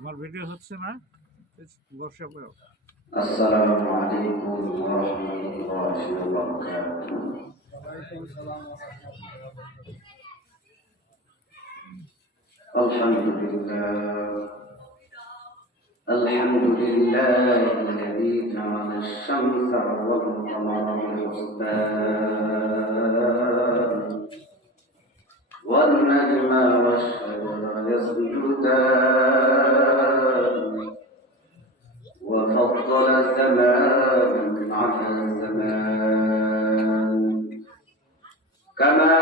তোমার ভিডিও হচ্ছে না বসে পড়ো। আসসালামু আলাইকুম ওয়া রাহমাতুল্লাহি ওয়া বারাকাতুহু। ওয়ালাইকুম আসসালাম ওয়া রাহমাতুল্লাহি ওয়া বারাকাতুহু। আলহামদুলিল্লাহিল্লাযী জা'আলা আশ-শামসা ওয়াল কামারা হুসবান ওয়ান নাজমা ওয়াশ-শাজারা ইয়াসজুদান وفضل زمان على زمان كما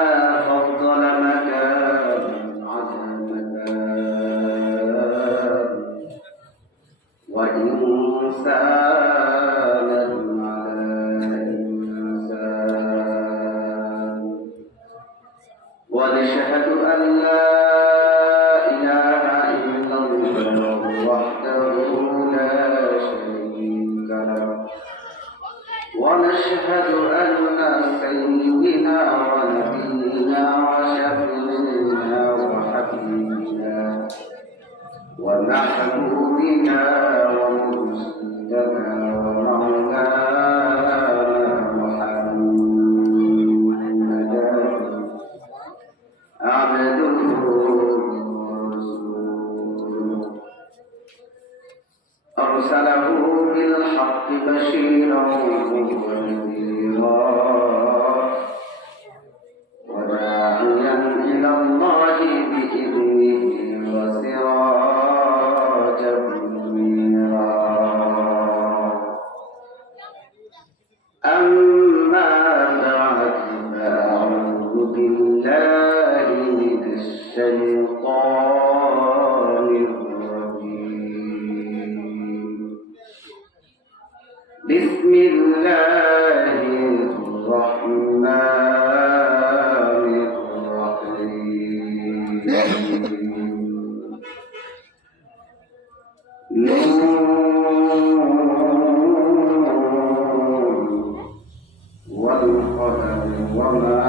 فضل مكان على مكان وإنسانا على إنسان ونشهد أن لا إله إلا الله وحده لا شريك له ونشهد أن سيدنا ونبينا وشفيعنا وحبيبنا ومحبوبنا ومرشدنا ومولانا محمدا عبده ورسوله أرسله بالحق بشيرا ونذيرا وداعيا إلى الله بإذنه وسراجا منيرا أما بعد فأعوذ بالله من الشيطان الرجيم بسم الله الرحمن الرحيم والقلم وما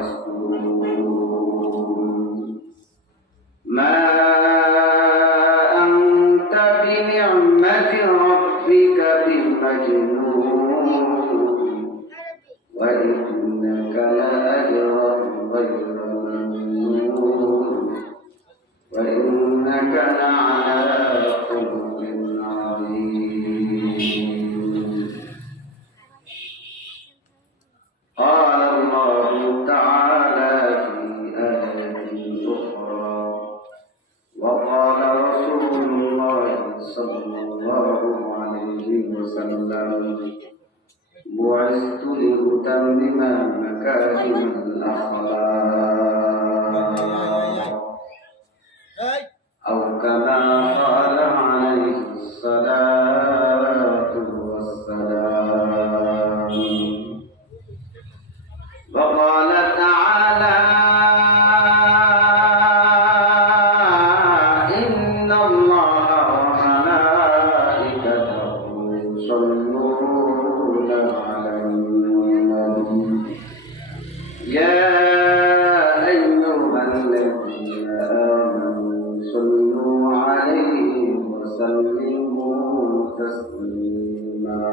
يسطرون ما أنت بنعمة ربك بمجنون وإنك لأجرا غير ممنون وإنك لعلى خلق عظيم قال الله تعالى في آية أخرى وقال رسول الله صلى الله عليه وسلم بعثت لأتمم مكارم الأخلاق أو كما قال عليه الصلاة والسلام وقال تعالى إن الله وملائكته يصلون على النبي يا أيها الذين آمنوا صلوا عليه وسلموا تسليما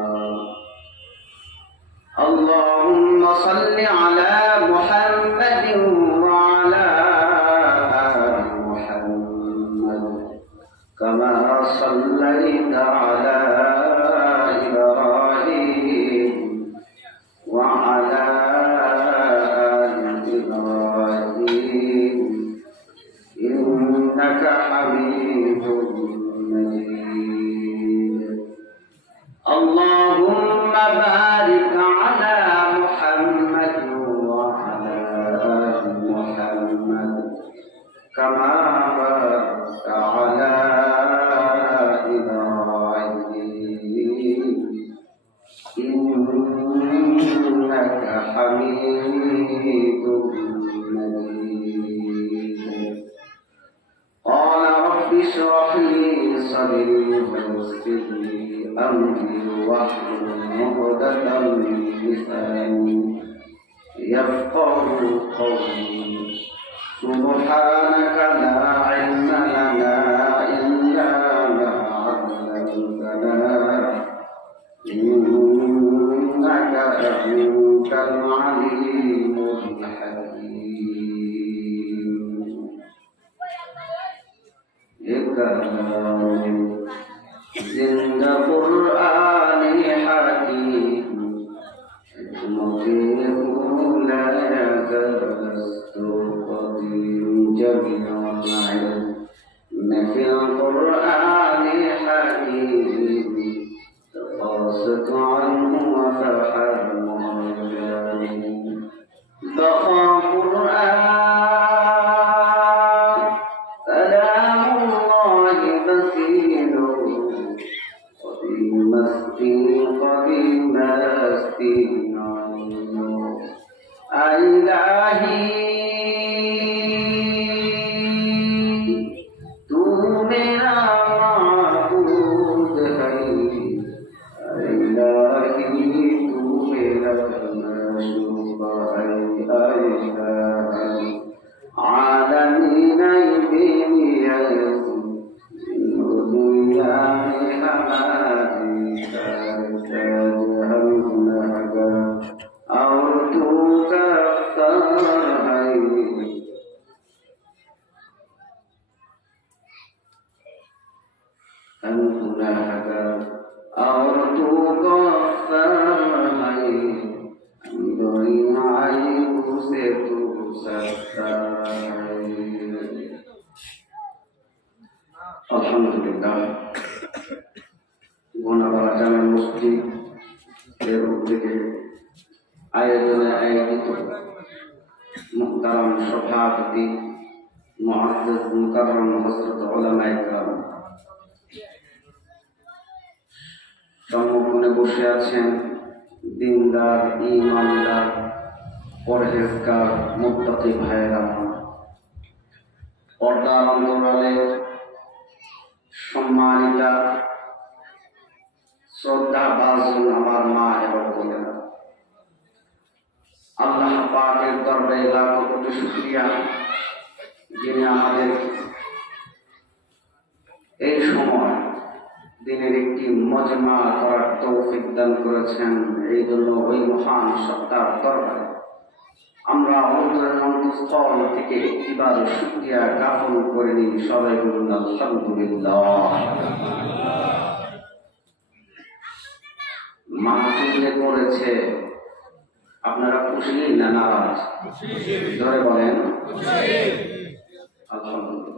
اللهم صل على محمد وعلى آل محمد كما صليت على إبراهيم وعلى آل إبراهيم إنك حميد مجيد اللهم بارك على محمد وعلى آل محمد كما باركت على إبراهيم إنك حميد مجيد قال رب اشرح لي صدري ويسر لي أمري واحلل عقدة من لساني يفقهوا قولي سبحانك لا علم لنا जिंदा कुरान हकीम मुझे भूलाया गस्तु कदीम जमीअन इल्म फिल कुरान हकीम तफासत अन्हु वफहर मुरजानी बक़ा कुरान আলহামদুলিল্লাহ গুনাহগার জামে মসজিদ এর উদ্যোগে আয়োজনে আয়োজিত মুহতারাম সভাপতি মুআজ্জাজ মুকাররম হযরত উলামায়ে কেরাম সম্মুখে বসে আছেন দিনদার ঈমানদার পরহেজগার মুত্তাকি ভাইয়েরা পর্দার অন্তরালে সম্মানিতা শ্রদ্ধা বাজন আমার মা এবং বোনেরা, আল্লাহ পাকের দরবারে লাখো কোটি শুকরিয়া যিনি আমাদের এই সময় দিনের একটি মজমা করার তৌফিক দান করেছেন। এই জন্য ওই মহান সত্তার দরবারে আমরা অন্তরের অন্তঃস্থল থেকে একটিবার শুকরিয়া জ্ঞাপন করে নিই। সবাই বলুন আলহামদুলিল্লাহ। মাহফিলে করেছে, আপনারা খুশি না নারাজ? ধরে বলেন আলহামদুলিল্লাহ।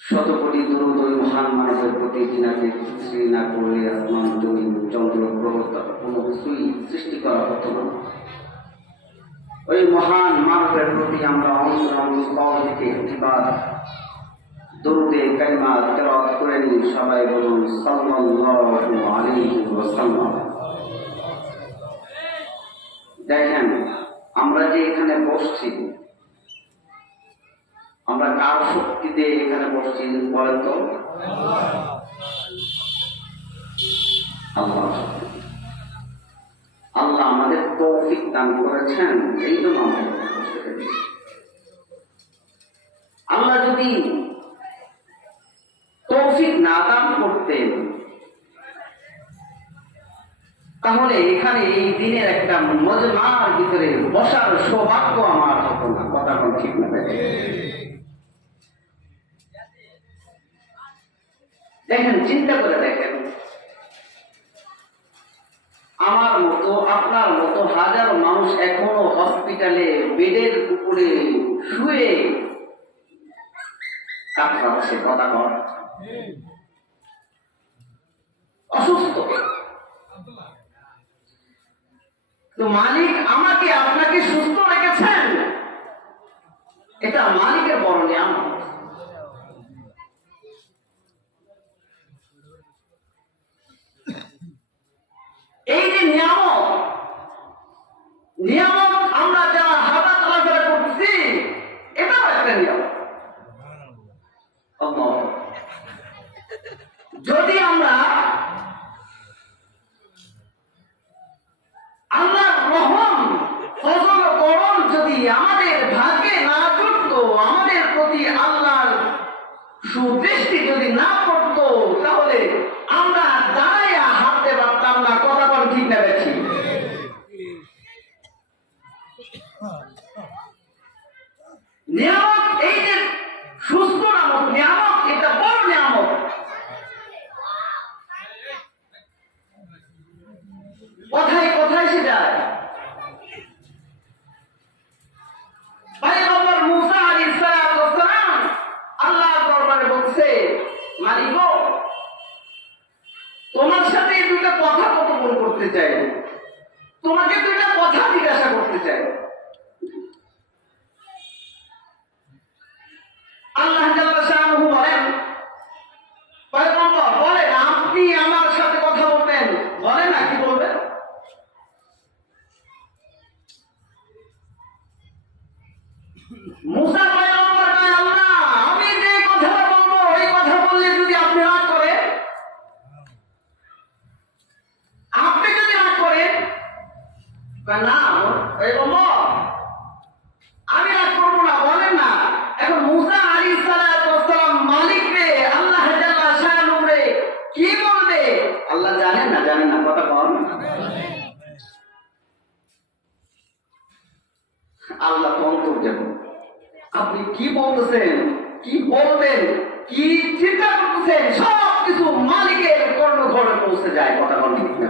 শত কোটি দরুদ ওই মহান মানবের প্রতি যিনাকে সৃষ্টি না করলে আসমান জমিন চন্দ্র গ্রহ কোনো কিছুই সৃষ্টি করা হতো না। ওই মহান মানবের প্রতি আমরা অন্তর থেকে একটিবার দরুদে কালিমা তেলাওয়াত করে নিই। সবাই বলুন সাল্লাল্লাহু আলাইহি ওয়াসাল্লাম। দেখেন আমরা যে এখানে বসছি, আমরা কার শক্তিতে এখানে বসছি বলেন তো? আল্লাহ। আল্লাহ আমাদের তৌফিক দান করেছেন, এই জন্য আমরা বসতে পেরেছি। আল্লাহ যদি তৌফিক না দান করতেন তাহলে এখানে এই দিনের একটা মজমার ভিতরে বসার সৌভাগ্য আমার হতো না। কথা কোন ঠিক না? দেখেন, চিন্তা করে দেখেন, আমার মতো আপনার মতো হাজার মানুষ এখনো হসপিটালে বেডের উপরে শুয়ে কাতরাচ্ছে। কথা কর, অসুস্থ। তো মালিক আমাকে আপনাকে সুস্থ রেখেছেন, এটা মালিকের বড় নিয়ামত। এই যে নিয়ামত আমরা যারা হাঁটা চলাফেরা করছি, এটাও একটা নিয়ামত। যদি আমরা আল্লাহর রহম ফজল করম যদি আমাদের ভাগ্যে না জুটতো, আমাদের প্রতি আল্লাহর সুদৃষ্টি যদি না পড়তো, তাহলে আমরা দাঁড়াইয়া হাঁটতে পারতাম না। কথা বল ঠিক না? দেখি নিয়ামত, এই যে সুস্থ নামক নিয়ামত, এটা বড় নিয়ামত। কোথায় কোথায় সে যায়? পয়গম্বর মুসা আলাইহিস সালাম আল্লাহর দরবারে বলছে, মালিক গো, তোমার সাথে দুইটা কথা কথোপকথন করতে চাই, তোমাকে দুইটা কথা জিজ্ঞাসা করতে চাই। আল্লাহ জাল্লা শাআনুহু বলেন, পয়গম্বর বলেন, আপনি আমার সাথে কথা বলবেন, বলেন না কি বলবেন? মুসা পয়গম্বর কয়, আল্লাহ, আমি যে কথাটা বলবো এই কথা বললে যদি আপনি রাগ করেন, আপনি যদি রাগ করেন, কয় না পয়গম্বর, আমি রাগ করবো না, বলেন না। এখন মুসা আলাইহিস সালাম মালিক রে, আল্লাহ জাল্লা শাআনুহু রে কি বলবে? আল্লাহ জানেন না? জানেন না? কথা বল। আল্লাহ অন্তর যাবে, আপনি কি বলতেছেন, কি বলবেন, কি চিন্তা করতেছেন, সব কিছু মালিকের কর্ণঘরে পৌঁছে যায়। কথা বল ঠিক না?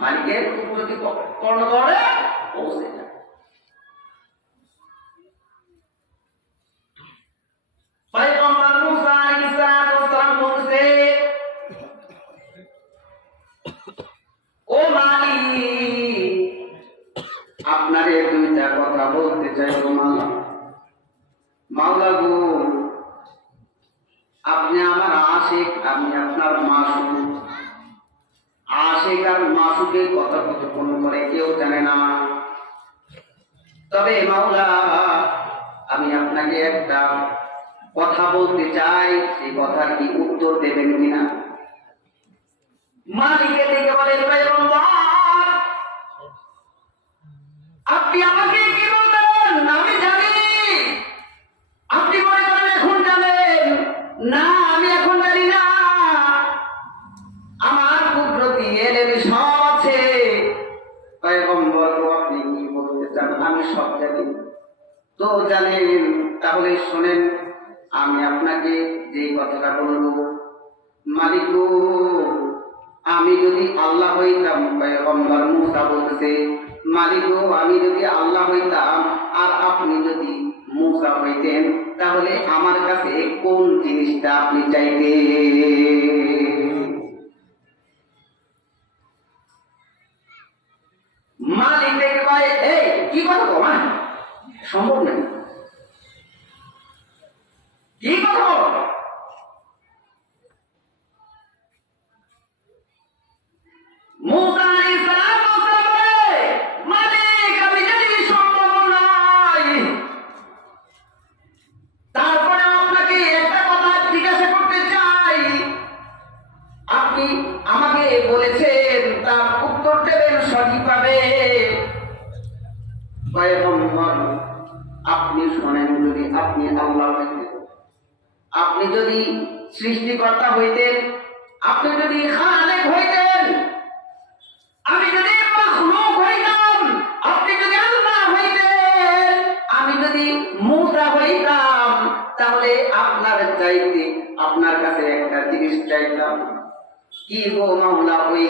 মালিকের কুদরতি কর্ণঘরে পৌঁছে যায়। পয়গম্বর মুসা আলাইহিস সালাম বলছে, ও মালিক, আপনারে দুইটা কথা বলতে চাই গো মাওলা। মাওলা গো, আপনি আমার আশিক, আমি আপনার মাসুক। আশিক আর মাসুকের কথা কথোপকথন করে কেউ জানে না। তবে মাওলা, আমি আপনাকে একটা কথা বলতে চাই, সেই কথার কি উত্তর দেবেন কিনা? মালিকে দেখে বলেন, পয়গম্বর, আপনি আমাকে কি বলবেন আমি জানি। আপনি মনে করেন এখন জানেন না, আমি এখন জানি না। আমার কুদরতি এলেম সব আছে। পয়গম্বর, আপনি কি বলতে চান? আমি সব জানি। তো জানেন, তাহলে শোনেন, আমি আপনাকে যে কথাটা বলবো। মালিক গো, আমি যদি আল্লাহ হইতাম, পয়গম্বর মুসা বলতেছে, মালিক গো, আমি যদি আল্লাহ হইতাম আর আপনি যদি মুসা হইতেন, তাহলে আমার কাছে কোন জিনিসটা আপনি চাইতেন? মালিক দেখে ভাই, এই কি কথা বল, সম্ভব নেই, কি কথা বল? মুসা আলাইহিস সালাম বলে, মালিক, আমি জানি সম্ভব নয়, তারপরে আপনাকে একটা কথা জিজ্ঞাসা করতে চাই। আপনি আমাকে বলেছেন তার উত্তর দেবেন সঠিকভাবে। পয়গম্বর, আপনি শোনেন, যদি আপনি আল্লাহ হইতেন, আপনি যদি সৃষ্টিকর্তা হইতেন, আপনি যদি খালেক হইতেন, আমি যদি মাখলুক হইতাম, আপনি যদি আল্লাহ হইতেন, আমি যদি মুসা হইতাম, তাহলে আপনার চাইতে আপনার কাছে একটা জিনিস চাইতাম। কি গো মাওলা? ওই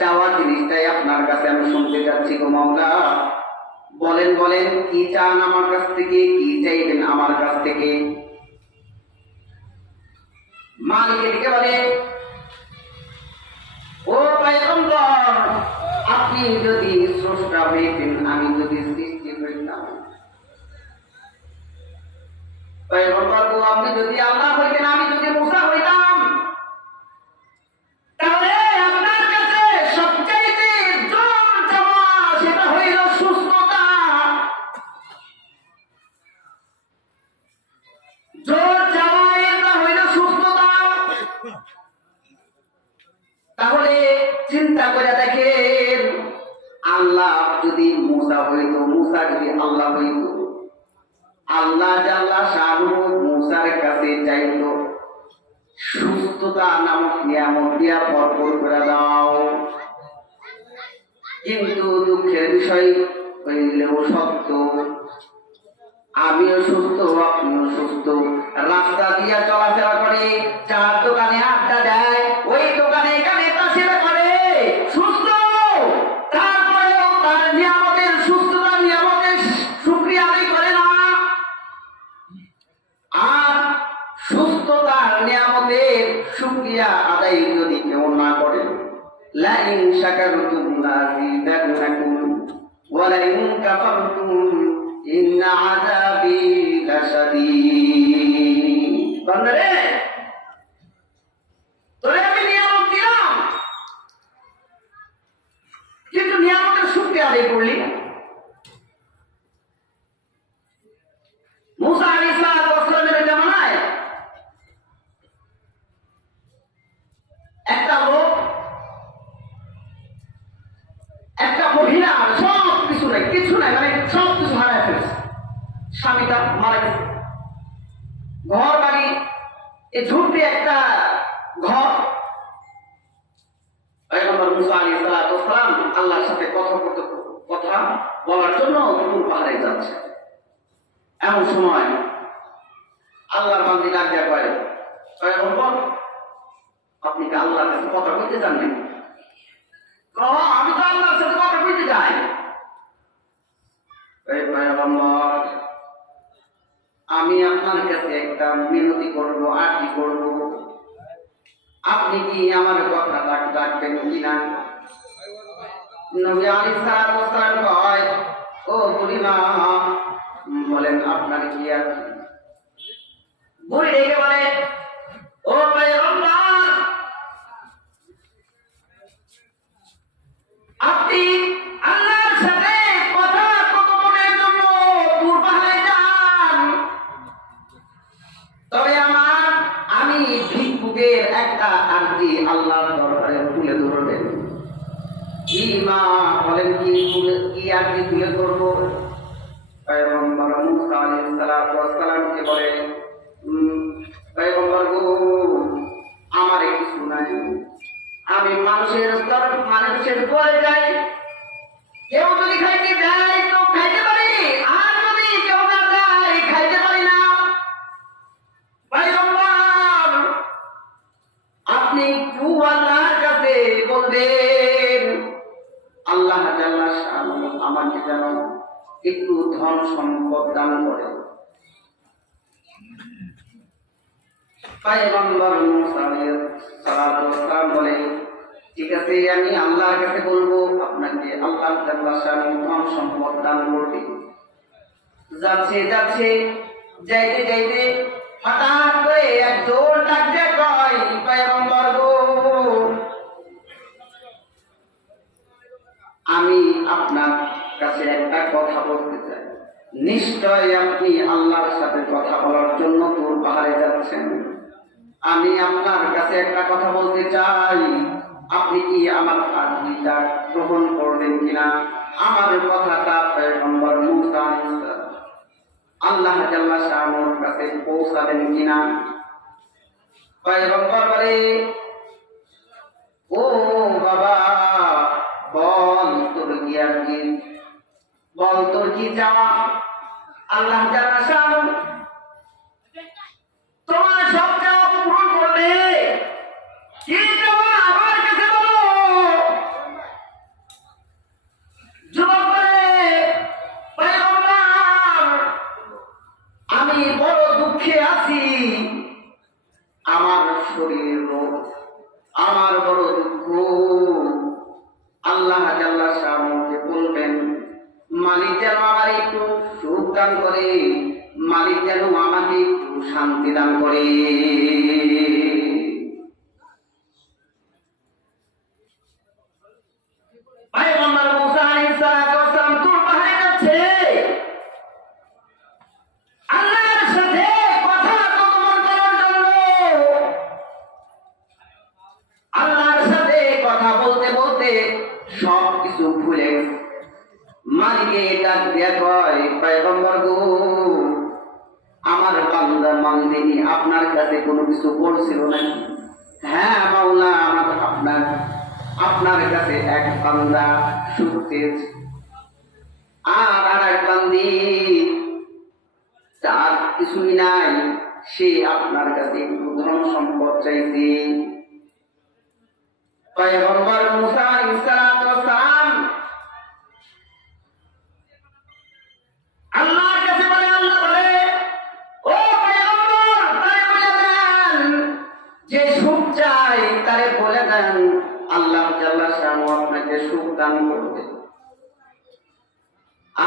চাওয়া জিনিসটাই আপনার কাছে আমি শুনতে যাচ্ছি গো মাওলা। বলেন বলেন, কি চান আমার কাছ থেকে, কি চাইবেন আমার কাছ থেকে? মালিকের দিকে বলে, ও পয়গম্বর, আপনি যদি স্রষ্টা হইতেন, আমি যদি সৃষ্টি হইতাম। পয়গম্বর গো, আপনি যদি আল্লাহ হইতেন, আমি যদি মুসা হইতাম, তাহলে আপনার কাছে সবচাইতে জোর চাওয়া সেটা হইল সুস্থতা। জোর চাওয়া এটা হইল সুস্থতা। তাহলে চিন্তা করে দেখেন, আল্লাহ যদি মুসা হইত, মুসা যদি আল্লাহ হইত, আল্লাহ জাল্লা শাআনুহু মুসার কাছে চাইত, সুস্থতা নামক নিয়ামত দিয়া ভরপুর করে দাও। কিন্তু দুঃখের বিষয়, হইলেও সত্য, আমিও সুস্থ আপনিও সুস্থ। রাস্তা দিয়া চলাফেরা করে, চার দোকানে আড্ডা দেয়, ওই দোকানে এখানে তাসিরা করে, সুস্থ। তারপরেও তার নিয়ামতের সুস্থতার নিয়ামতের শুকরিয়া আদায় করে না। আর সুস্থতার নিয়ামতের শুকরিয়া আদায় যদি কেউ না করে, লাইন শাকারতুম লাযিদান্নাকুম ওয়া লাইন কাফারতুম ইন্না আযাবি লাশাদীদ। বান্দারে, তোরে আমি নিয়ামত দিলাম, কিন্তু নিয়ামতের শুকরিয়া আদায় করলি না। মুসা আলাইহিস সালামের জামানায় একটা লোক, একটা মহিলা, সব কিছু নাই, কিছু নাই, মানে সব কিছু হারায় ফেলেছে। স্বামীটা মারা গেছে, ঘর বাড়ি, এই ঝুপড়ি একটা ঘর। পয়গম্বর মুসা আলাইহিস সালাম আল্লাহর সাথে কথা বলার জন্য দূর পাহাড়ে যাচ্ছে। এমন সময় আল্লাহর বান্দী ডাক দেয়া কয়, পয়গম্বর আপনি কি আল্লাহর কাছে কথা বলতে চান নাকি? আমি তো আল্লাহর সাথে কথা বলতে চাই। পয়গম্বর, আমি আপনার কাছে একটা মিনতি করব, আরজি করব, আপনি কি আমার কথা রাখবেন কিনা? নবী আলাইহিস সালাম কয়, ও বুড়িমা, বলেন আপনার কি আছে? বুড়ি ডেকে বলে, ও পয়গম্বর, আপনি আল্লাহর সাথে কথা কথোপকথনের জন্য দূর পাহাড়ে যান, তবে আমি ভিক্ষুকের একটা আরজি আল্লাহর দরবারে তুলে ধরবেন। কি মা, বলেন কি আরজি তুলে ধরবো? পয়গম্বর মুসা আলাইহিস সালামকে বলে, পয়গম্বর গো, আমার কিছু নাই, আমি মানুষের পরে যাই, কেউ যদি খাইতে যায় তো খাইতে পারি, আর যদি কেউ না যায় খাইতে পারি না। পয়গম্বর, আপনি একটু আল্লাহর কাছে বলবেন, আল্লাহ জাল্লা শাআনুহু আমাকে যেন একটু ধন সম্পদ দান করে। পয়গম্বর মুসা আলাইহিস সালাম বলে, ঠিক আছে, আমি আল্লাহর কাছে বলবো, আপনাকে আল্লাহ জাল্লা শাআনুহু ধন সম্পদ দান করবে। যাচ্ছে যাইতে যাইতে হঠাৎ করে একজন ডাক দিয়ে কয়, পয়গম্বর গো, আমি আপনার কাছে একটা কথা বলতে চাই। নিশ্চয় আপনি আল্লাহর সাথে কথা বলার জন্য দূর পাহাড়ে যাচ্ছেন, আমি আপনার কাছে একটা কথা বলতে চাই, আপনি কি আমার আরজিটা গ্রহণ করবেন কিনা? আমার কথাটা পয়গম্বর মুসা আলাইহিস সালাম আল্লাহ জাল্লা শাআনুহুর কাছে পৌঁছাবেন কিনা? পয়গম্বর বলে, ও বাবা, বল তোর কি আরজি, বল তোর কি চাওয়া। আল্লাহ জাল্লা শাআনুহু তোমার সব চাওয়া পূরণ করবে, কি চাওয়া আমার কাছে বলো। যুবক বলে, পয়গম্বর, আমি বড় দুঃখে আছি, আমার শরীর রোগ, আমার বড় দুঃখ। আল্লাহ জাল্লা শাআনুহুকে বলবেন, মালিক যেন আমার একটু সুখ দান করে, মালিক যেন আমাকে একটু শান্তি দান করে। পয়গম্বর মুসা আলাইহিস সালাম দূর পাহাড়ে যাচ্ছে, আল্লাহর সাথে কথা কথোপকথন করার জন্য। আল্লাহর সাথে কথা বলতে বলতে সব কিছু ভুলে মালিকে ডাক দিয়া কয়, পয়গম্বর গো, আমার বান্দা মানদিনী আপনার কাছে কোনো কিছু বলছিল নাকি? হ্যাঁ মাওলা, আপনার কাছে এক বান্দা সুখ চেয়েছে, বান্দি, তার কিছুই নাই, সে আপনার কাছে একটু ধন সম্পদ চাইছে। পয়গম্বর মুসা আলাইহিস সালাম আল্লাহর কাছে বলে, আল্লাহ বলে, ও পয়গম্বর, তারে বলে দেন যে সুখ চাই, তারে বলে দেন আল্লাহ জাল্লা শানহু আপনাকে সুখ দান করবে।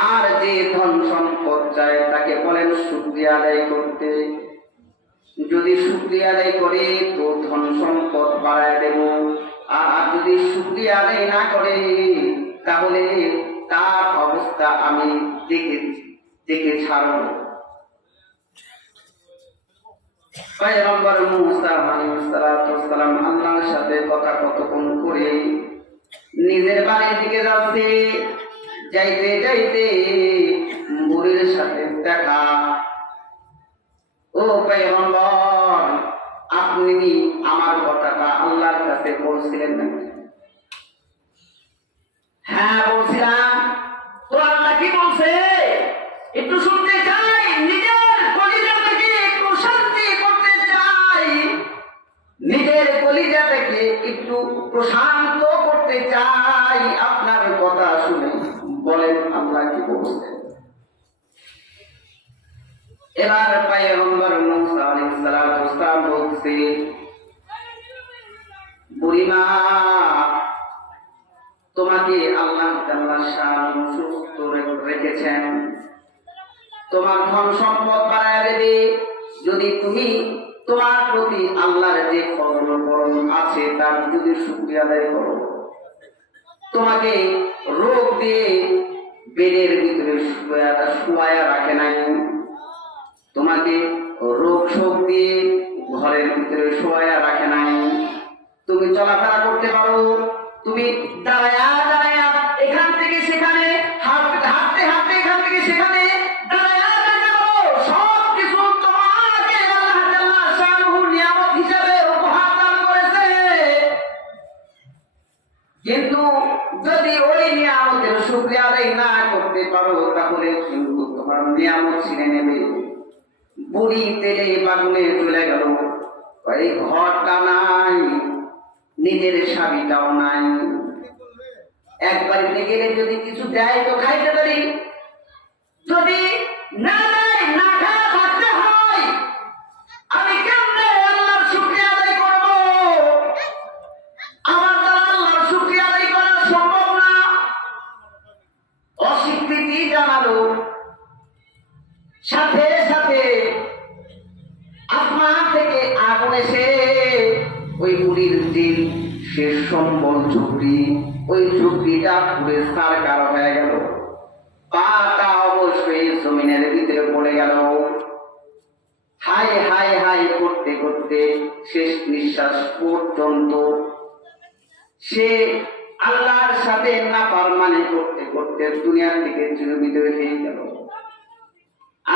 আর যে ধন সম্পদ চায় তাকে বলেন শুকরিয়া আদায় করতে। যদি শুকরিয়া আদায় করে তো ধন সম্পদ বাড়ায় দেব, আর যদি শুকরিয়া আদায় না করে তাহলে তার অবস্থা আমি দেখে ছাড়ব। পয়গম্বর মুসা আলাইহিস সালাম আল্লাহর সাথে কথা কতক্ষণ করে নিজের বাড়ির দিকে যাচ্ছে। যাইতে যাইতে বুড়ির সাথে দেখা। ও পয়গম্বর, আপনি আমার কথাটা আল্লাহর কাছে বলছিলেন নাকি? হ্যাঁ বলছিলাম। তো আল্লাহ কি বলছে একটু শুনতে চাই, নিজের কলিজা থেকে একটু শান্তি করতে চাই, নিজের কলিজা থেকে একটু প্রশান্ত করতে চাই। আপনার কথা শুনে বলেন আল্লাহ কি বলছেন। এবার পয়গম্বর মুসা আলাইহিস সালাম বলছে, বুড়িমা, তোমাকে আল্লাহ তাআলা শানহু সুস্থ রেখেছেন, তোমার ধন সম্পদ বাড়ায় দেবে যদি তুমি তোমার প্রতি আল্লাহর যে ফজল করম আছে তার যদি শুকরিয়া আদায় করো। তোমাকে রোগ দিয়ে বেডের ভিতরে শুয়ায়া রাখে নাই, তোমাকে রোগ শোক দিয়ে ঘরের ভিতরে শোয়ায়া রাখে নাই। তুমি চলাফেরা করতে পারো, তুমি দাঁড়ায়া দাঁড়ায়া এখান থেকে সেখানে, হাঁটতে হাঁটতে এখান থেকে সেখানে দাঁড়ায়া যেতে পারো। সব কিছু তোমাকে আল্লাহ জাল্লা শানহু নিয়ামত হিসেবে উপহার দান করেছে। কিন্তু যদি ওই নিয়ামতের শুকরিয়া আদায় না করতে পারো তাহলে কিন্তু তোমার নিয়ামত ছিনে নেবে। বুড়ি তেলে বাগুনে চলে গেল, এই ঘরটা নাই, নিজের স্বামীটাও নাই। একবার গেলে যদি কিছু দেয় তো খাইতে পারি, যদি না দেয় না খাওয়া থাকতে হয়। আমি কেমনে আল্লাহর শুকরিয়া আদায় করব? আমার দ্বারা আল্লাহর শুকরিয়া আদায় করা সম্ভব না। অস্বীকৃতি জানালো, সাথে সাথে আসমান থেকে আগুন এসে ওই বুড়ির যে শেষ সম্বল ঝুঁকড়ি, ওই ঝুঁকড়িটা পুড়ে সারকার হয়ে গেল। পাটা অবশ্যই জমিনের ভিতরে পড়ে গেল। হাই হাই হাই করতে করতে শেষ নিঃশ্বাস পর্যন্ত সে আল্লাহর সাথে নাফরমানি করতে করতে দুনিয়ার থেকে চিরবিদায় হয়ে গেল।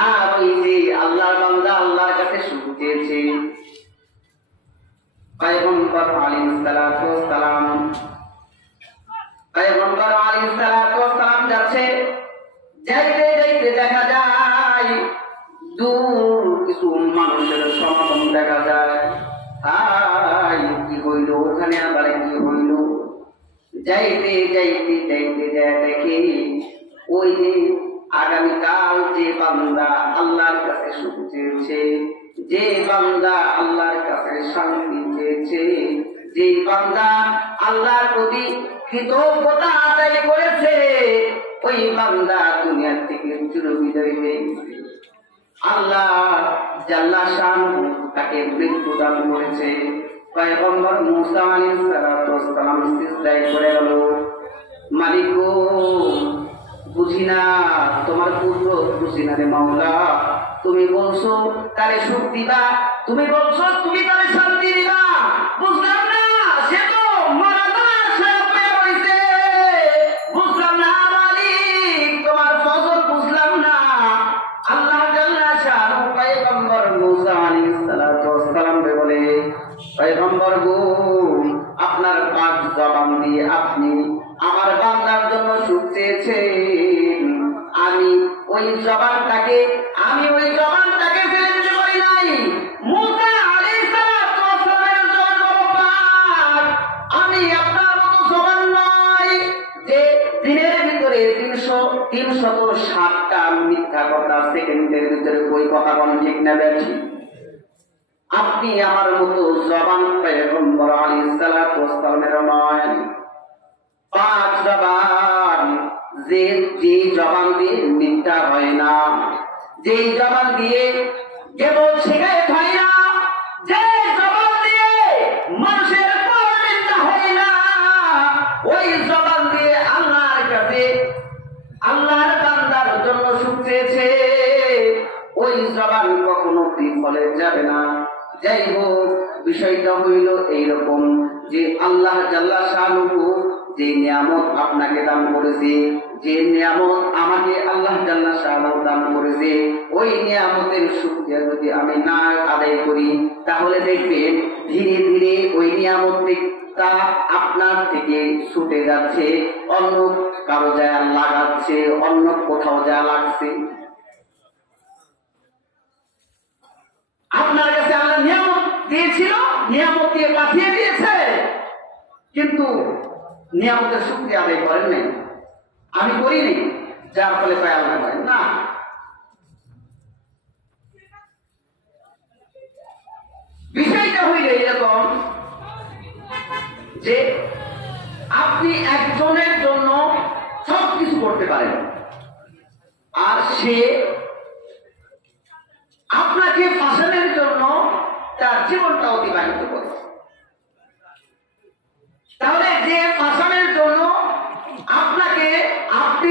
আর ওই যে আল্লাহর বান্দা আল্লাহর কাছে সুখ চেয়েছে, পয়গম্বর আলাইহিস সালাম যাচ্ছে। যাইতে যাইতে দেখা যায় দূর কিছু মানুষের সমাগম দেখা যায়। হাই কি হইল ওখানে, আবার কি হইল? যাইতে যাইতে যাইতে যায় দেখে ওই যে আগামীকাল যে বান্দা আল্লাহর কাছে সুখ চেয়েছে, যে বান্দা আল্লাহর কাছে শান্তি চেয়েছে, যে বান্দা আল্লাহর প্রতি কৃতজ্ঞতা আদায় করেছে, ওই বান্দা দুনিয়ার থেকে চিরবিদায় হয়ে গেছে। আল্লাহ জাল্লা শানহু তাকে মৃত্যু দান করেছে। পয়গম্বর মুসা আলাইহিস সালাম সিজদায় পড়ে গেল, মালিক গো, বুঝি না তোমার পূর্ব বুঝি না রে মাওলা। তুমি বলছো তারে সুখ দিবা, তুমি বলছো তুমি তারে শান্তি দিবা, বুঝলাম না সে তো মারা না, সে পড়ে রইছে। বুঝলাম না মালিক, তোমার ফজল বুঝলাম না। আল্লাহ জাল্লা শানহু পয়গম্বর মুসা আলাইহিস সালাম বলে, পয়গম্বর গো, আপনার পাক জবান দিয়ে আপনি আমার বান্দার জন্য সুখ চেয়েছেন, আমি ওই জবানটাকে ফেলে দিতে পারি নাই। মুসা আলাইহিস সালামের জবান বড় পাক, আমি আপনার মতো জবান নয় যে দিনের ভিতরে 360টা মিথ্যা কথা সেকেন্ডের ভিতরে ওই কথা বলেন, ঠিক না বেশি? আপনি আমার মতো জবান পয়গম্বর আলাইহিস সালাতু ওয়াস সালামের নয়। পাক জবান, যে জবান দিয়ে মিথ্যা হয় না, যে জবান দিয়ে কেবল শিকায়ত হয় না, যে জবান দিয়ে মানুষের মিথ্যা হয় না, ওই জবান দিয়ে আল্লাহর কাছে আল্লাহর বান্দার জন্য সুখ চেয়েছে, ওই জবান কখনো বিফলে যাবে না। যাই হোক, বিষয়টা হইল এইরকম যে আল্লাহ জাল্লা শানুহু যে নিয়ামত আপনাকে দান করেছে, যে নিয়ামত আমাকে আল্লাহ জাল্লা শানুহু দান করেছে, ওই নিয়ামতের শুকরিয়া যদি আমি না আদায় করি, তাহলে দেখবেন ধীরে ধীরে ওই নিয়ামতটা আপনার থেকে ছুটে যাচ্ছে, অন্য কারো জায়গা লাগাচ্ছে, অন্য কোথাও যা লাগছে। আপনার কাছে আল্লাহ নিয়ামত দিয়েছিল, নিয়ামত দিয়ে পাঠিয়ে দিয়েছে, কিন্তু নিয়ামতের শুকরিয়া আদায় করেন নাই, আমি করিনি, যার ফলে পায় আল্লাহ করেন না। বিষয়টা হইলে এরকম যে আপনি একজনের জন্য সবকিছু করতে পারেন, আর সে আপনাকে ফাঁসানোর জন্য তার জীবনটা অতিবাহিত করে। তাহলে যে ফাঁসানোর জন্য আপনাকে, আপনি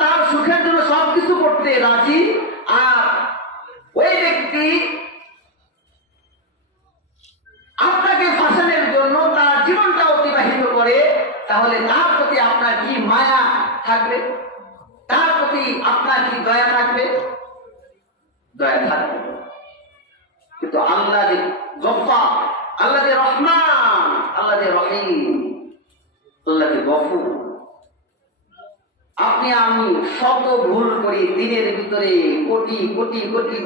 তার সুখের জন্য সবকিছু করতে রাজি, আর ওই ব্যক্তি আপনাকে ফাঁসানোর জন্য তার জীবনটা অতিবাহিত করে, তাহলে তার প্রতি আপনার কি মায়া থাকবে? তার প্রতি আপনার কি দয়া থাকবে? দয়া থাকবে। কিন্তু আল্লাহ যে গফফার, আল্লাহ যে রহমান, আল্লাহ যে রহিম, আল্লাহ যে গফুর। আপনি আমি শত ভুল করি, দিনের ভিতরে কোটি কোটি কোটি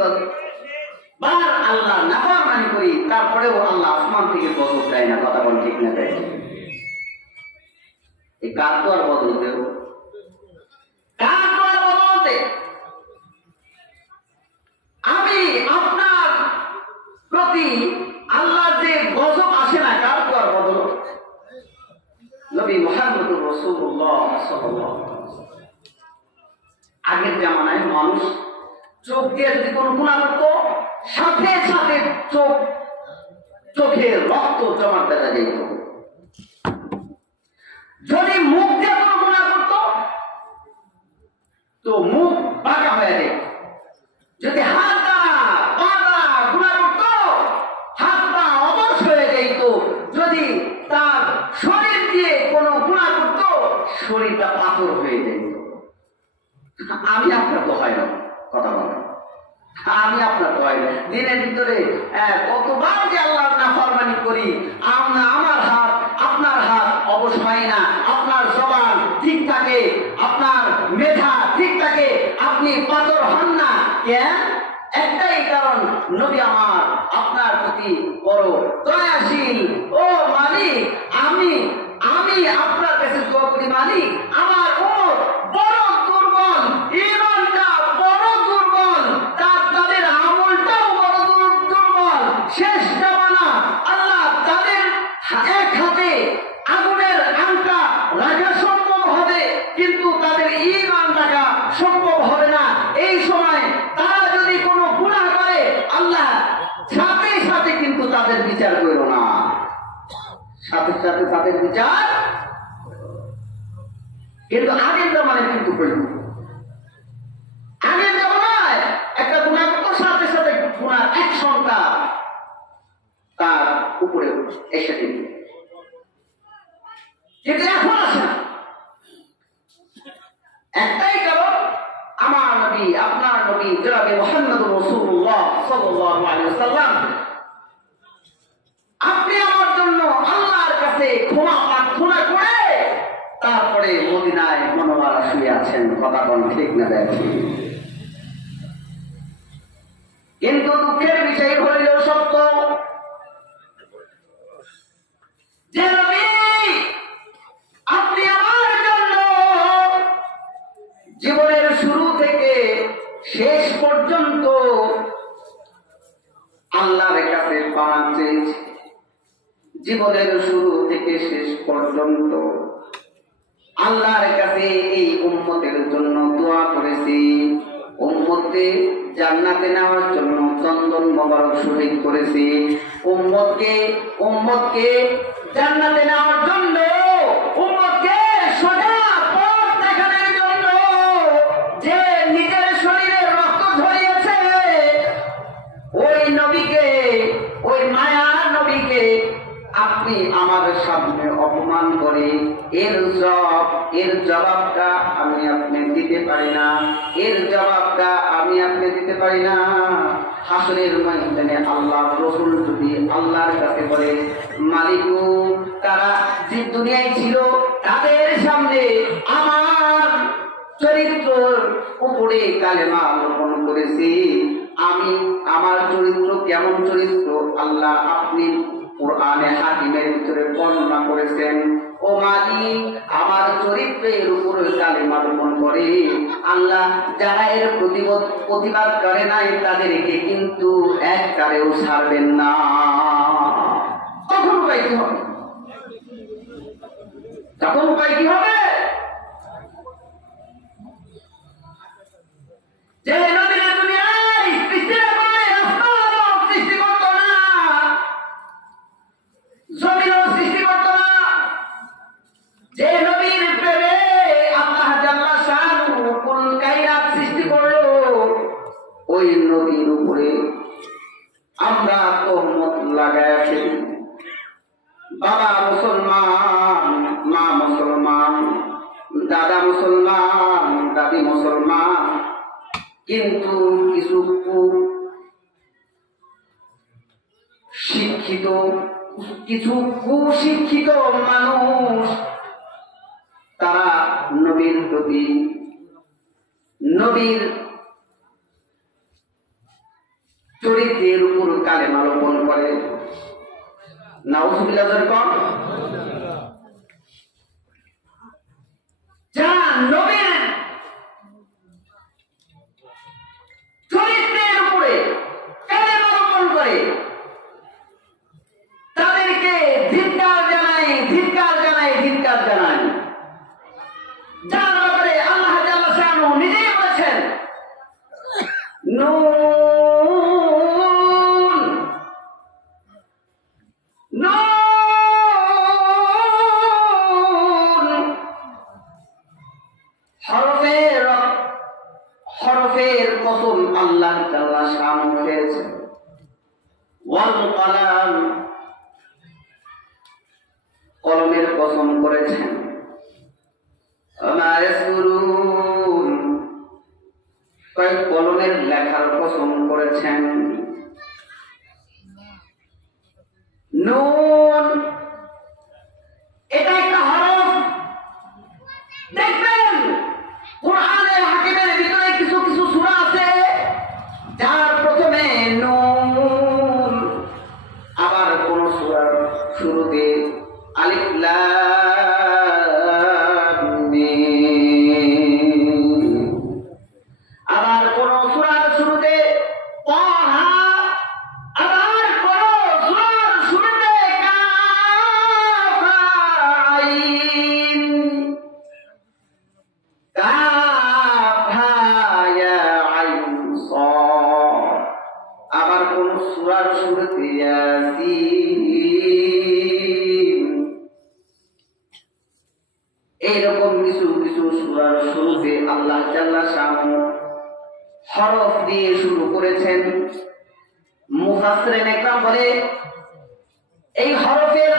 বার আল্লাহ নাফরমানি করি, তারপরেও আল্লাহ আসমান থেকে গজব দেয় না। কথা বল, ঠিক না? দেয়। এই কার তো আর বদলতে, কার তো আর বদলতে আমি আপনার প্রতি আল্লাহ যে গজব আসে না, কার তো আর বদল? নবী মুহাম্মদুর রাসূলুল্লাহ সাল্লাল্লাহু আলাইহি ওয়াসাল্লাম। আগের জামানায় মানুষ চোখ দিয়ে যদি কোনো গুনাহ করত, সাথে সাথে চোখে রক্ত জমা দেখা যেত। যদি মুখ দিয়ে কোনো গুনাহ করত, তো মুখ বাঁকা হয়ে যেত। যদি হাত দ্বারা পা দ্বারা গুনাহ করত, হাত পা অবশ হয়ে যেত। যদি তার শরীর দিয়ে কোনো গুনাহ করত, শরীরটা পাথর হয়ে যেত। আমি আপনার তো হয় না, কথা বলেন, আমি আপনার তো হয় না। দিনের ভিতরে কতবার যে আল্লাহর নাফরমানি করি, আমার হাত আপনার হাত অবশ হয় না, আপনার জবান ঠিক থাকে, আপনার মেধা ঠিক থাকে, আপনি পাথর হন না। কেন? একটাই কারণ, নবী আমার আপনার প্রতি বড় দয়াশীল। ও মালিক, আমি আপনার কাছে দোয়া করি, মালিক আমার উম্মত বড় দুর্বল, ঈমানটা বড় দুর্বল, তাদের আমলটাও বড় দুর্বল। শেষ জামানা আল্লাহ তাদের এক হাতে আগুনের আংটা রাখা সম্ভব হবে, কিন্তু তাদের ঈমান রাখা সম্ভব হবে না। এই সময় তারা যদি কোনো গুনাহ করে, আল্লাহ সাথে সাথে কিন্তু তাদের বিচার করো না, সাথে সাথে তাদের বিচার। কিন্তু আগের জামানায় কিন্তু করল, আগের জামানায় একটা গুনাহ করতো, সাথে সাথে গুনার অ্যাকশনটা তার উপরে এসে দিত। কিন্তু এখন আসে না। একটাই কারণ, আমার নবী আপনার নবী জনাবে মুহাম্মদুর রাসূলুল্লাহ সাল্লাল্লাহু আলাইহি ওয়াসাল্লাম আপনি আমার জন্য আল্লাহর কাছে ক্ষমা প্রার্থনা করে তারপরে মদিনায় মনোয়ারা শুয়ে আছেন। কথা বল, ঠিক না? দেখি শেষ পর্যন্ত আল্লাহর কাছে পানা চেয়েছি। জীবনের শুরু থেকে শেষ পর্যন্ত আল্লাহর কাছে এই উম্মতের জন্য দোয়া করেছি। উম্মতকে জান্নাতে নেওয়ার জন্য চন্দন মোবারক শহীদ করেছি। উম্মতকে জান্নাতে নেওয়ার জন্য, উম্মতকে সোজা পথ দেখানোর জন্য যে নিজের শরীরে রক্ত ঝরিয়েছে, ওই নবীকে, ওই মায়ার নবীকে আপনি আমার সামনে অপমান করে এর জবাবটা আমি আপনি দিতে পারি না, এর জবাবটা আমি আপনি দিতে পারি না। হাসরের ময়দানে আল্লাহ রাসূল যদি আল্লাহর কাছে বলে, মালিকু, তারা যে দুনিয়ায় ছিল তাদের সামনে আমার চরিত্রের উপরে কালেমা অর্পণ করেছি, আমি আমার চরিত্র কেমন চরিত্র আল্লাহ আপনি কুরআনে হাকিমের ভিতরে বর্ণনা করেছেন। ও মালিক, আমার চরিত্রের উপরে কালেমা অর্পণ করে আল্লাহ যারা এর প্রতিবাদ করে নাই তাদেরকে কিন্তু একবারেও ছাড়বেন না। তখন উপায় কি হবে? তখন উপায় কি হবে? যে নবীর দুনিয়ায় সৃষ্টি করে আসমান সৃষ্টি করত না, জমিনও সৃষ্টি করত না, যে নবীর প্রেমে আল্লাহ জাল্লা শানুহু কুল কায়নাত সৃষ্টি করলো, ওই নবীর উপরে আমরা তহমত লাগাইছি। বাবা মুসলমান, মা মুসলমান, দাদা মুসলমান, দাদি মুসলমান, কিন্তু কিছু কুশিক্ষিত মানুষ তারা নবীর প্রতি, নবীর চরিত্রের উপর কালেমা রোপণ করে। নাউজুবিল্লাহ কম যা নবীর চরিত্রের উপরে কালেমা রোপণ করে তাদেরকে ধিক্কার জানাই, ধিক্কার জানাই, ধিক্কার জানাই। যার ব্যাপারে আল্লাহ জাল্লা শানুহু নিজেই বলেছেন, নুন হরফের কসম আল্লাহ তাআলা শানুহু করেছেন। ওয়াল কলাম, কলমের কসম করেছেন। ওমা ইয়াসকুরুন, কলমের লেখার কসম করেছেন। নুন, এটা একটা হরফ। দেখবেন কুরআনে হাকিমের ভিতরে কিছু কিছু সূরা আছে যার প্রথমে নুন, আবার কোন সূরার শুরুতে আলিফ লাম মিম, আবার কোন সূরার শুরুতে তাহা, আবার কোন সূরার শুরুতে কাফ আইন, কাফ হা ইয়া আইন সাদ, আবার কোন সূরার শুরুতে ইয়াসিন। এইরকম কিছু কিছু সূরার শুরুতে আল্লাহ জাল্লা শানুহু হরফ দিয়ে শুরু করেছেন। মুফাসসিরিন একরাম বলে এই হরফের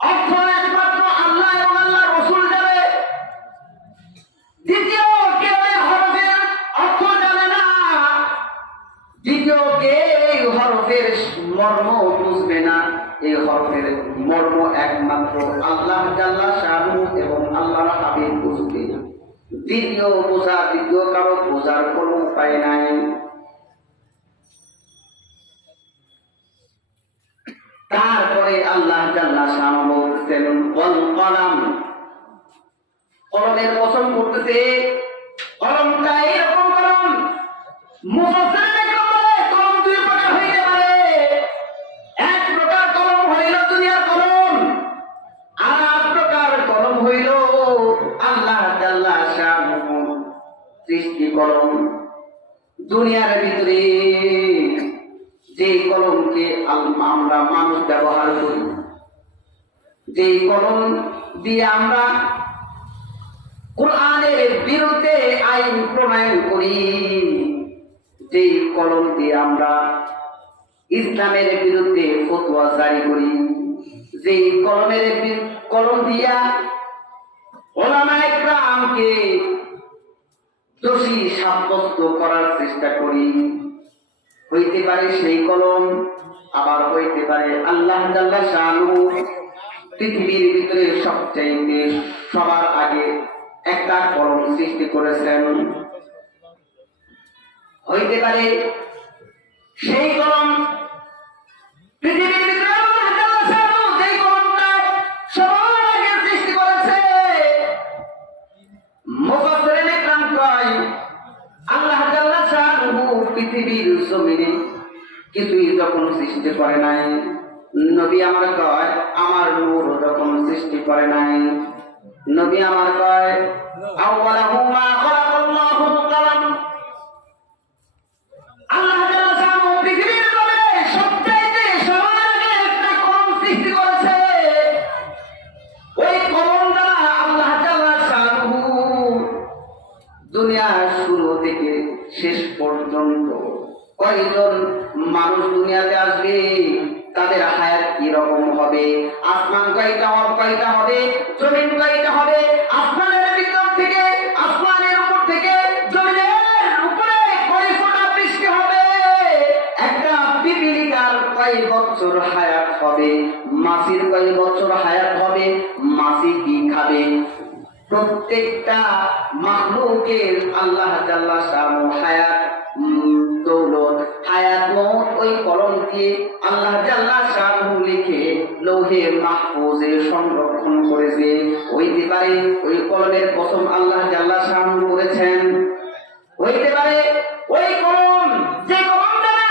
অর্থ একমাত্র আল্লাহ এবং আল্লাহর রাসূল জানে। দ্বিতীয় কেউ এই হরফের অর্থ জানে না, দ্বিতীয় কেউ হরফের মর্ম বুঝবে না। এই হরফের মর্ম একমাত্র আল্লাহ জাল্লা শানুহু এবং আল্লাহর হাবিব বুঝবে। দ্বিতীয় কারো বোঝার কোনো উপায় নাই। তারপরে আল্লাহ জাল্লা শানুহু বলতেছেন ওয়াল কলাম, কলমের কসম করতেছে। কলমটা এরকম কলম মুফাসসিরিন বলে কলম দুই প্রকার হইতে পারে। এক প্রকার কলম হইল দুনিয়ার কলম, আর এক প্রকার কলম হইল আল্লাহ জাল্লা শানুহু সৃষ্টি কলম। দুনিয়ার ভিতরে যে কলমকে আমরা মানুষ ব্যবহার করি, যে কলম দিয়ে আমরা কোরআনের বিরুদ্ধে আইন প্রণয়ন করি, যে কলম দিয়ে আমরা ইসলামের বিরুদ্ধে ফতোয়া জারি করি, যে কলম দিয়া উলামায়ে কেরামকে দোষী সাব্যস্ত করার চেষ্টা করি, হইতে পারে সেই কলম, আবার হইতে পারে আল্লাহ জাল্লা শানুহু পৃথিবীর ভিতরে সবচাইতে সবার আগে একটা কলম সৃষ্টি করেছেন। হইতে পারে সেই কলম পৃথিবীর ভিতরে আল্লাহ জাল্লা শানুহু যেই কলমটা সবার আগে সৃষ্টি করেছে। মুফাসসিরিন কেরাম কয় আল্লাহ জাল্লা শানুহু পৃথিবীর জমিনে কিছুই যখন সৃষ্টি করে নাই, নবী আমার কয় আমার নূর যখন সৃষ্টি করে নাই, নবী আমার কয় আউয়ালাহু মা খালাকাল্লাহুল কলম। আল্লাহ জাল্লা শানুহু পৃথিবীর জমিনে সবচাইতে সবার আগে একটা কলম সৃষ্টি করেছে। ওই কলম দ্বারা আল্লাহ জাল্লা শানুহু দুনিয়ার শুরু থেকে শেষ পর্যন্ত কয়জন মানুষ দুনিয়াতে আসবে, তাদের হায়াত কি রকম হবে, আসমান কয়টা হবে, জমিন কয়টা হবে, আসমানের ভিতর থেকে আসমানের উপর থেকে জমিনের উপরে কয় ফোঁটা বৃষ্টি হবে, একটা পিপিলিকার কয় বছর হায়াত হবে, মাছির কয় বছর হায়াত হবে, মাছি কি খাবে, প্রত্যেকটা মাখলুকের আল্লাহ জাল্লা শানুহু হায়াত দৌলত হায়াত মওত ওই কলম দিয়ে আল্লাহ জাল্লা শানুহু লিখে লৌহে মাহফুজে সংরক্ষণ করেছে। হইতে পারে ওই কলমের কসম আল্লাহ জাল্লা শানুহু করেছেন। হইতে পারে ওই কলম, যে কলম দ্বারা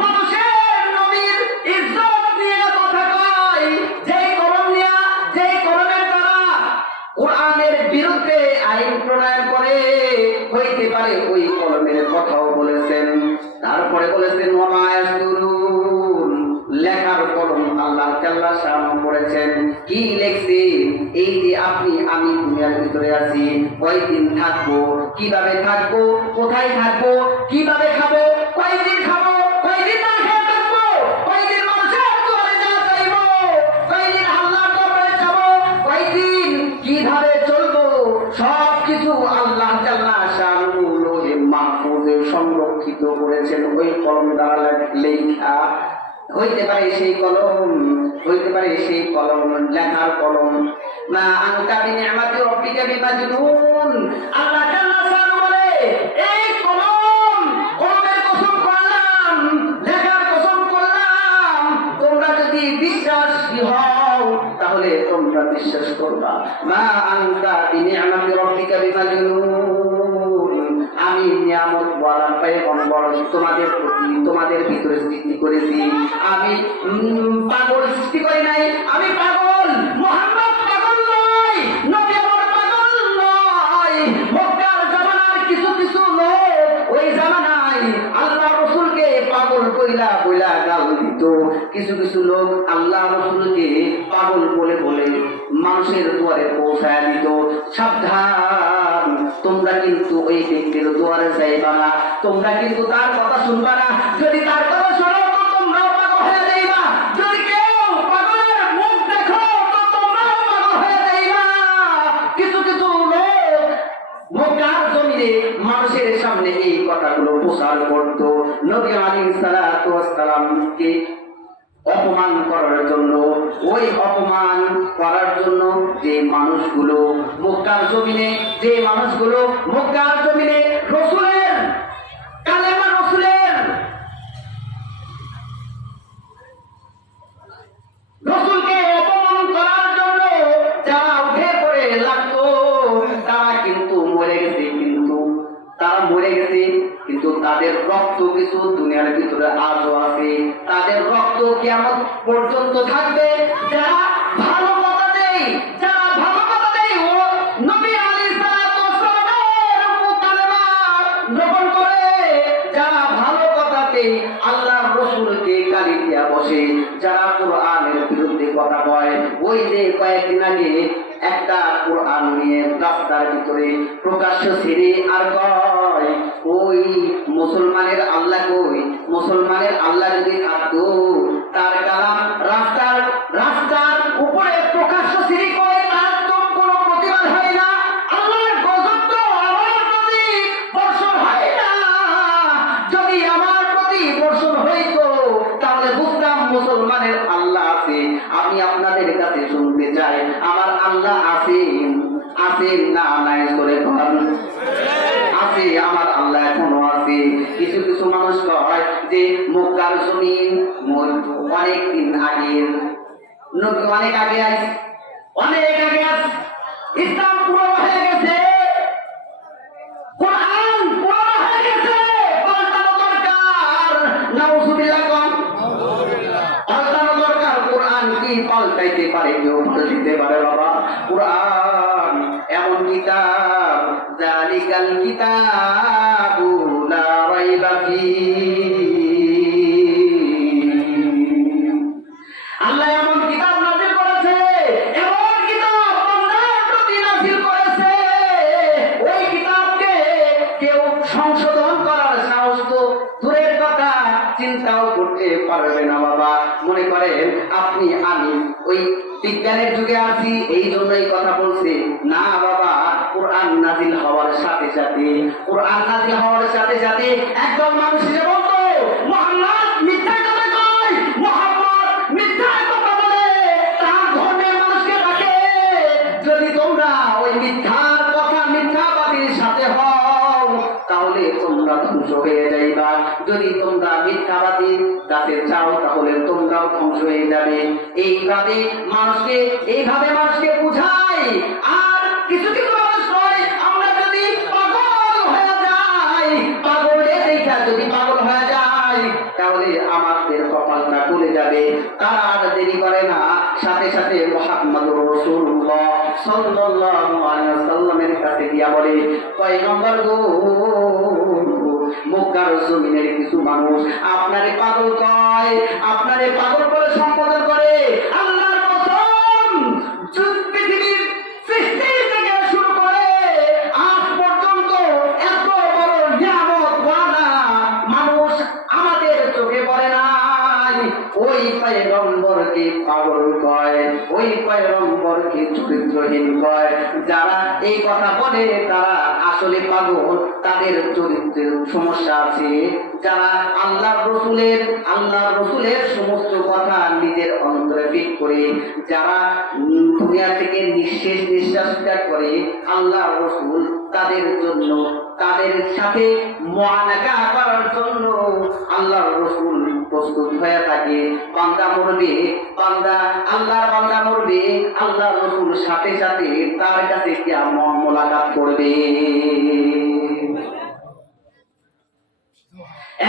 মানুষের নবীর ইজ্জত নিয়ে কথা কয়, যেই কলম নিয়ে, যেই কলমের দ্বারা কোরআনের বিরুদ্ধে আইন প্রণয়ন করে, হইতে পারে ওই কলমের কথাও বলেছেন। তারপরে বলেছেন ওমা ইয়াসতুরুন, লেখার কলম আল্লাহ জাল্লা শানুহু করেছেন। কি লিখছে? এই যে আপনি আমি দুনিয়ার ভিতরে আছি, কয়দিন থাকবো, কিভাবে থাকবো, কোথায় থাকবো, কিভাবে খাবো, কয়দিন খাবো, কয়দিন না খেয়ে থাকবো, কয়দিন মানুষের দুয়ারে যা চাইবো, কয়দিন আল্লাহর দরবারে যাবো, কয়দিন কিভাবে চলবো, সব কিছু আল্লাহ জাল্লা শানুহু লৌহে মাহফুজে সংরক্ষিত করেছেন ওই কলম দ্বারা লেখা। হইতে পারে সেই কলম, হইতে পারে সেই কলম লেখার কলম। মা আনতা বিনিআমাতি রাব্বিকা বিমাজনুন, আল্লাহ জাল্লা শানুহু বলে এই কলম, কলমের কসম করলাম, লেখার কসম করলাম, তোমরা যদি বিশ্বাসী হও তাহলে তোমরা বিশ্বাস করবা। মা আনতা বিনিআমাতি রাব্বিকা বিমাজনুন, আমি নিয়ামত ওয়ালা পয়গম্বর তোমাদের প্রতি, তোমাদের ভিতরে সৃষ্টি করেছি। আমি পাগল সৃষ্টি করি নাই, আমি পাগল, মুহাম্মদ পাগল নয়, নবী আমার পাগল নয়। মক্কার জামানার কিছু কিছু লোক ওই জামানায় আল্লাহ রাসূলকে পাগল কইলা বইলা গাল দিত। কিছু কিছু লোক আল্লাহ রাসূলকে পাগল বলে বলে মানুষের দুয়ারে পৌঁছায় দিত। সাবধান, তোমরা কিন্তু ওই ব্যক্তির দুয়ারে যাইবা না, তোমরা কিন্তু তার কথা শুনবা না। যদি তার কথা শোনো তো তোমরাও পাগল হয়ে যাইবা, যদি কেউ পাগলের মুখ দেখো তো তোমরাও পাগল হয়ে যাইবা। কিছু কিছু লোক মক্কার জমিনে মানুষের সামনে এই কথাগুলো প্রচার করত। নবী আলাইহিস সালাতু ওয়াস সালামকে অপমান করার জন্য, ওই অপমান করার জন্য যে মানুষগুলো মক্কার জমিনে, যে মানুষগুলো মক্কার জমিনে রাসূলের কালেমা, রাসূলকে অপমান করার জন্য যারা উঠে পড়ে লাগতো, তারা কিন্তু মরে গেছে, কিন্তু তারা মরে গেছে, কিন্তু তাদের রক্ত কিছু দুনিয়ার ভিতরে আজও আছে, তাদের রক্ত কিয়ামত পর্যন্ত থাকবে। যারা ভালো কথা দেয়, যারা ভালো কথা দেয়, ও নবী আলাইহিস সালাতু ওয়াস সালামের মুকালেমা গ্রহণ করে, যারা ভালো কথা দেয়, আল্লাহর রাসূলকে গালি দিয়া বসে, যারা কোরআনের বিরুদ্ধে কথা কয়। ওই যে কয়েকদিন আগে একটা কোরআন নিয়ে রাস্তার ভিতরে প্রকাশ্য ছেড়ে আর কয়, ওই মুসলমানের আল্লাহ কই, মুসলমানের আল্লাহ যদি থাকতো তার কালাম রাস্তার উপরে প্রকাশ্য ছেড়ে কয়, তার তো কোনো প্রতিবাদ হয় না, আল্লাহর গজব তো আমার প্রতি বর্ষণ হয় না। যদি আমার প্রতি বর্ষণ হইতো তাহলে বুঝতাম মুসলমানের আল্লাহ আছে। আমি আপনাদের কাছে শুনতে চাই, আমার আল্লাহ আছেন? আছেন না নাই? করে বলেন আছে। আমার আল্লাহ এখনো আছে। কিছু কিছু মানুষ কয় যে মক্কার জমিন অনেক দিন আগে, অনেক আগে আছে, অনেক আগে আছে, ইসলাম পুরো হয়ে গেছে, কোরআন পুরো হয়ে গেছে, পাল্টানো দরকার। নাউজুবিল্লাহ কোন পাল্টানো দরকার। কোরআন কি পাল্টাইতে পারে? কেউ পাল্টাইতে পারে? বাবা, কোরআন এমন কিতাব, যালিকাল কিতাবু লা রাইবা ফীহি। আল্লাহ এমন কিতাব নাযিল করেছে, এমন কিতাব বান্দার প্রতি নাযিল করেছে, ওই কিতাবকে কেউ সংশোধন করার সাহস তো দূরের কথা, চিন্তাও করতে পারবে না। বাবা, মনে করেন আপনি আমি ওই বিজ্ঞানের যুগে আছি এই জন্যই কথা বলছে না। বাবা, কোরআন নাযিল হওয়ার সাথে সাথে, কোরআন নাযিল হওয়ার সাথে সাথে একদম মানুষ যে বলতো মুহাম্মদ মিথ্যা কথা কয়, মুহাম্মদ মিথ্যা কথা বলে, তার ধর্মের মানুষকে ডাকে। যদি তোমরা ওই মিথ্যার কথা, মিথ্যাবাদীর সাথে হও, তাহলে তোমরা ধ্বংস হয়ে যাইবা। যদি তোমরা মিথ্যাবাদীর কাছে চাও তাহলে তোমরাও ধ্বংস হয়ে যাবে। এইভাবে মানুষকে বুঝায়। আর কিছু কিছু মানুষ কয়, আমরা যদি পাগল হয়ে যাই, পাগলের দেখা যদি পাগল হয়ে যায় তাহলে আমাদের কপালটা খুলে যাবে। তারা আর দেরি করে না, সাথে সাথে মুহাম্মদুর রাসূলুল্লাহ সাল্লাল্লাহু আলাইহি ওয়াসাল্লামের কাছে গিয়া বলে, পয়গম্বর গো, মক্কার জমিনের কিছু মানুষ আপনারে পাগল কয়, আপনারে পাগল বলে সম্বোধন করে। আল্লাহর কসম, পৃথিবীর সৃষ্টি থেকে শুরু করে আজ পর্যন্ত এত বড় নিয়ামত ওয়ালা মানুষ আমাদের চোখে পড়ে নাই। ওই পয়গম্বরকে পাগল কয়, ওই পয়গম্বরকে চরিত্রহীন কয়। যারা এই কথা বলে তারা আসলে পাগল, তাদের চরিত্রের সমস্যা আছে। যারা আল্লাহর রসুলের সমস্ত কথা নিজের অন্তরে ফিট করে, যারা দুনিয়া থেকে নিঃশ্বাস ত্যাগ করে, আল্লাহর রসুল তাদের জন্য, তাদের সাথে মুআনাকা করার জন্য আল্লাহর রসুল প্রস্তুত হয়ে থাকে। বান্দা মরবে, আল্লাহর বান্দা মরবে, আল্লাহর রসুল সাথে সাথে তার কাছে কিয়ামত মোলাকাত করবে।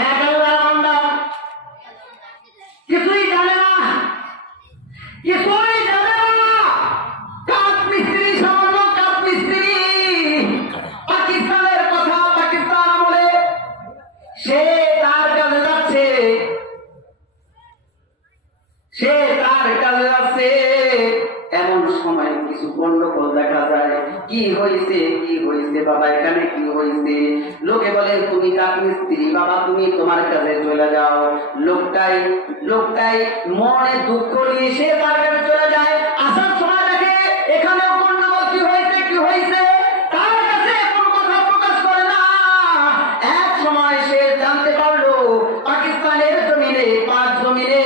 এক আল্লাহর বান্দা কিছুই জানে না, কিছুই জানে না। কাঠ মিস্ত্রি, সামান্য কাঠ মিস্ত্রি, পাকিস্তানের কথা, পাকিস্তান আমলে সে তার কাছে যাচ্ছে, সে তার কাছে যাচ্ছে। এমন সময় কিছু গন্ডগোল দেখা যায়। কি হয়েছে, কি হয়েছে বাবা, এখানে কি হয়েছে? লোকে বলে তুমি কাঠ মিস্ত্রি, বাবা তুমি তোমার কাছে চলে যাও। লোকটাই মনে দুঃখ নিয়ে সে তার কাছে চলে যায়। আসার সময় দেখে এখানে গন্ডগোল, কি হয়েছে, কি হয়েছে, তার কাছে কোনো কথা প্রকাশ করে না। এক সময় সে জানতে পারলো পাকিস্তানের জমিনে, পাক জমিনে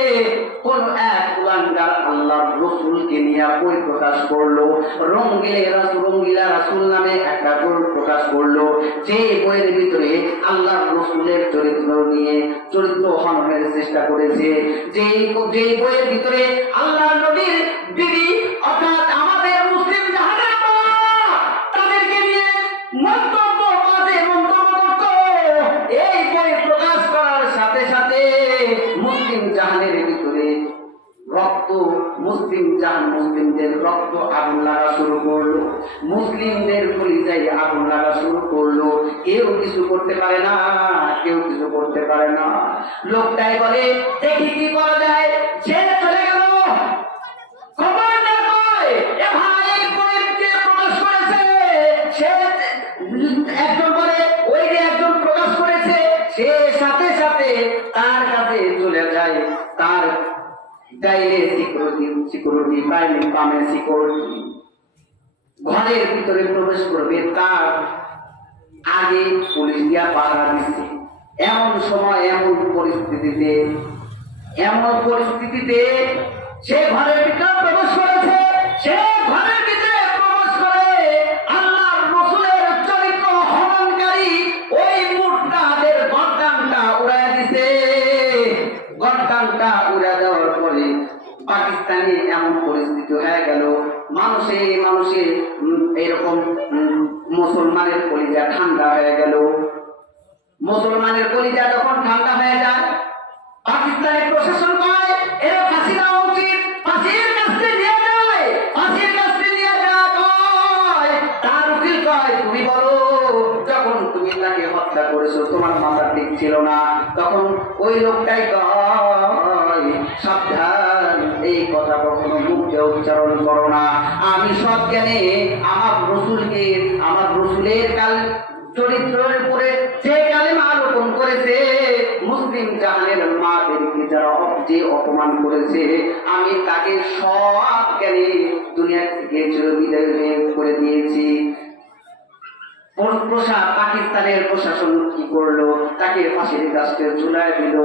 কোন এক কুলাঙ্গার আল্লাহর রসুলকে নিয়ে বই প্রকাশ করলো। রঙ্গিলা রাসূল নামে একটা বই প্রকাশ করলো, যে বইয়ের ভিতরে আল্লাহর রসুলের চরিত্র নিয়ে চরিত্র হননের চেষ্টা করেছে। যে বইয়ের ভিতরে আল্লাহর নবীর বিবি অর্থাৎ আমাদের মুসলিম জাহানের মা, তাদেরকে নিয়ে মন্তব্য করতো। এই মুসলিমদের রক্ত আগুন লাগা শুরু করলো, মুসলিমদের কলিজায় আগুন লাগা শুরু করলো। কেউ কিছু করতে পারে না, কেউ কিছু করতে পারে না। লোকটাই বলে দেখি কি করা যায়। সে চলে গেল। কমান্ডার কয়, এ ভাই গরিবকে প্রকাশ করেছে। সে একজন বলে ওই যে একজন প্রকাশ করেছে। সে সাথে সাথে তার কাছে চলে যায়। তার ডাইলে সিকিউরিটি বাইরে বামে সিকিউরিটি ঘরের ভিতরে প্রবেশ করবে, তার আগে পুলিশ দিয়া পাহারা দিচ্ছে। এমন সময় এমন পরিস্থিতিতে সে ঘরের ভিতরে প্রবেশ করেছে। সে ঘরের ভিতরে প্রবেশ করে আল্লাহর রাসূলের চরিত্র হননকারী ওই মুর্তাদের গর্দানটা উড়ায় দিছে। গর্দানটা উড়া দেওয়ার পরে পাকিস্তানে এমন পরিস্থিতি হয়ে গেল, মানুষে এরকম মুসলমানের কলিজা ঠান্ডা হয়ে গেল। মুসলমানের কলিজা যখন ঠান্ডা হয়ে যায়, পাকিস্তানের প্রশাসন কয় এরা ফাঁসি দেওয়া উচিত, ফাঁসির কাছে নিয়ে যায়, ফাঁসির কাছে নিয়ে যায়। কয় তার উকিল কয় তুমি বলো, যখন তুমি তাকে হত্যা করেছো তোমার মাথা ঠিক ছিল না। তখন ওই লোকটাই কয় সাবধান, এই কথা কখনো মুখে উচ্চারণ করো না। আমি সব জ্ঞানে আমার রসুলের কাল চরিত্রের উপরে যে কালেমা আরোপণ করেছে, মুসলিম জাহানের মাদেরকে যারা যে অপমান করেছে, আমি তাকে সব জ্ঞানে দুনিয়া থেকে বিদায় করে দিয়েছি। পাকিস্তানের প্রশাসন কি করলো, তাকে ফাঁসির কাছে ঝুলাই দিল।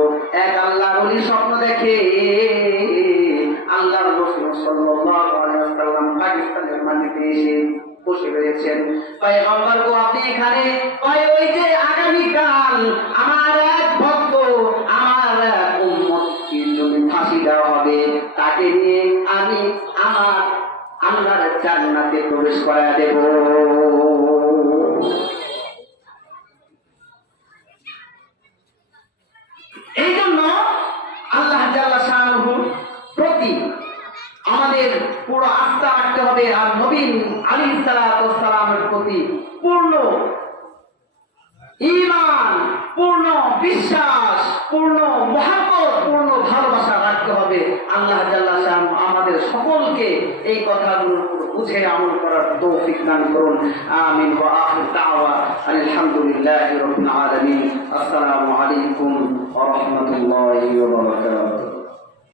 এক আল্লাহ বলি স্বপ্ন দেখে আল্লাহর রাসূল সাল্লাল্লাহু আলাইহি ওয়াসাল্লাম পাকিস্তানের মাটিতে এসে বসে রয়েছেন। পয়গম্বর গো আপনি এখানে? কয় ওই যে আগামীকাল আমার এক ভক্ত, আমার এক উম্মতকে যদি ফাঁসি দেওয়া হবে, তাকে নিয়ে আমি আমার আল্লাহর জান্নাতে প্রবেশ করায় দেব। এই জন্য আল্লাহ জাল্লা শাআনুহুর প্রতি আমাদের পুরো আস্থা রাখতে হবে, আর নবী আলাইহিস সালাতু ওয়াস সালামের প্রতি পূর্ণ ঈমান, পূর্ণ বিশ্বাস, পূর্ণ মহব্বত, পূর্ণ ভালোবাসা রাখতে হবে। আল্লাহ জাল্লা শাআনুহু আমাদের সকলকে এই কথাগুলো বুঝে আমল করার তৌফিক দান করুন। আমিন। ওয়া আখির দাওয়া আলহামদুলিল্লাহি রাব্বিল আলামিন। আসসালামু আলাইকুম ওয়া রাহমাতুল্লাহি ওয়া বারাকাতুহু।